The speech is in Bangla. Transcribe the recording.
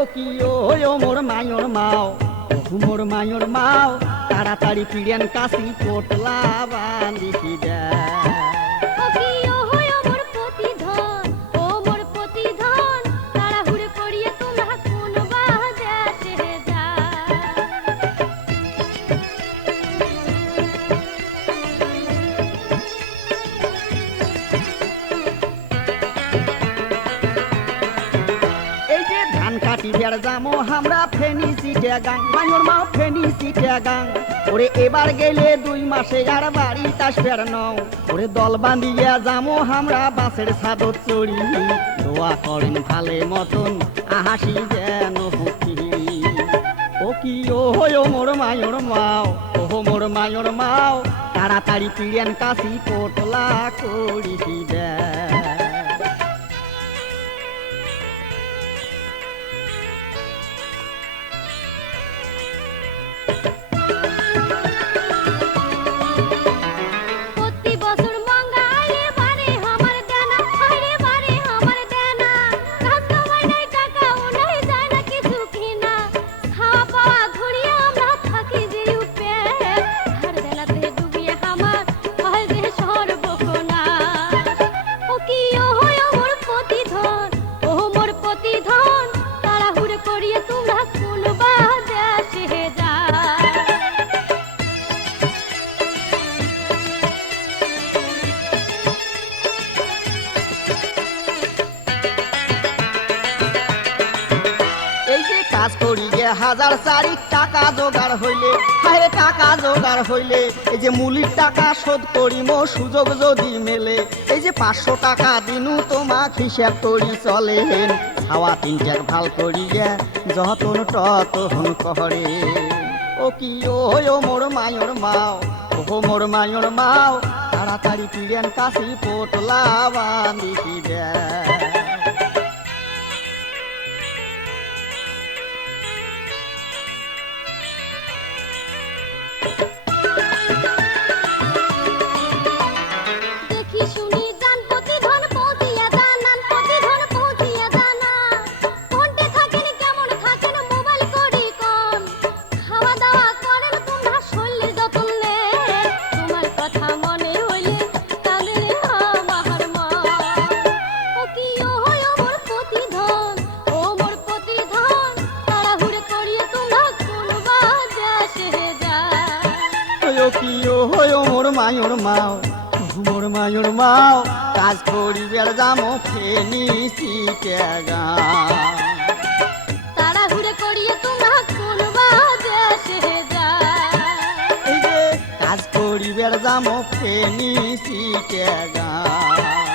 ও কি ও মোর মায়র মাও মোর মায়র মাও তাড়াতাড়ি পিড়েন কাশি পোটলা বান্দিছি দে যামো আমরা ফেনি সিটে গাং মায়র মাও ফেনি সিটে গাং ওরে এবার গেলে 2 মাসে আর বাড়ি তাস ফের নও ওরে দল বাঁধিয়া যামো আমরা বাসের ছাদত চড়ি দোয়া করেন ভালে মতন হাসি যেন হুকি ও কি ও মোর মায়র মাও মোর মায়র মাও তাড়াতাড়ি পিড়েন কাশি পোটলা করিছি দে কাজ করি যে 1000 টাকা জোগাড় হইলে হায় টাকা জোগাড় হইলে এই যে মূলির টাকা শোধ করিম সুযোগ যদি মেলে এই যে 500 টাকা দিনু তোমাক হিসাব করি চলেন খাওয়া 3 ভাল করি যে যতন ততন কহরে ও কি ও মোর মায়র মাও মোর মায়র মাও তাড়াতাড়ি পিড়েন কাশি পোটলা বান্দিছি দে মোর মায়র মাও মোর মায়র মাও কাজ করিবার যামো ফেনি সিটে গাং তাড়াহুড়ো করিয়ে তোমরা কোনবা দেশে যায় কাজ করিবার যামো ফেনি সিটে গাং